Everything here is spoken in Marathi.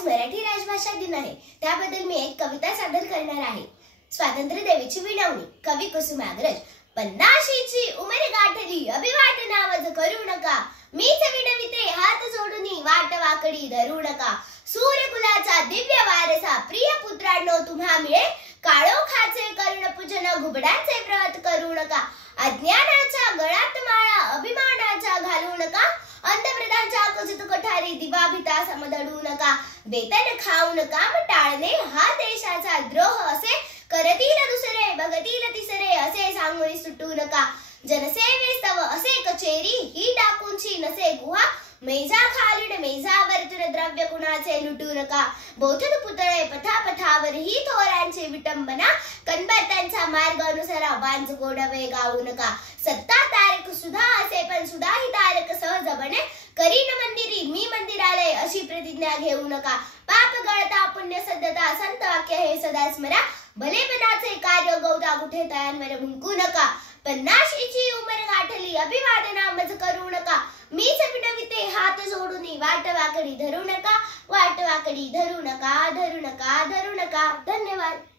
आज मराठी राजभाषा दिन आहे, त्याबद्दल मी एक कविता सादर करणार आहे। स्वातंत्र्य देवीची विनवणी, कवी कुसुमाग्रज। 50ची उमेर गाठली, अभिवादनावज करू नका, मीच विनविते हात जोडून वाट वाकडी धरू नका। सूर्यकुलाचा दिव्य वारसा प्रिय पुत्रांनो तुम्हा मिळे, काळोखाचे कर्ण पूजन घुबडाचे व्रत करू नका। अज्ञानाच्या गळ्यात माळा अभिमानाच्या घालू नका, अंधप्रधानच्या कुजित कठारी दिवा भिता समदडू नका। वेतन खाऊ नका टाळणे हा देशाचा द्रोह असे, करतील दुसरे बघतील तिसरे असे सांगून सुटू नका। जनसेवेस्तव असे कचेरी ही डाकूंची नसे गुहा, मेझा खालून मेझावरतून द्रव्य कुणाचे लुटू नका। बोथन पुतळे पथापथावर ही थोरांची विटंबना, कणबरत्यांचा मार्ग अनुसरा वांज गोडवे गाऊ नका। सत्ता तारक सुधा असे पण सुधा ही तारक सहज बने, करीन मंदिरी मी मंदिरालय अशी प्रतिज्ञा घेऊ नका। पाप गळता पुण्य सद्धता संत वाक्य हे सदा स्मरा, भले मनाचे कार्य गौदा कुठे तयांवर भुंकू नका। 50ची उमर गाठली अभिवादनावज करू नका, मीच विनविते हात जोडून वाट वाकडी धरू नका, वाट वाकडी धरू नका, धरू नका, धरू नका। धन्यवाद।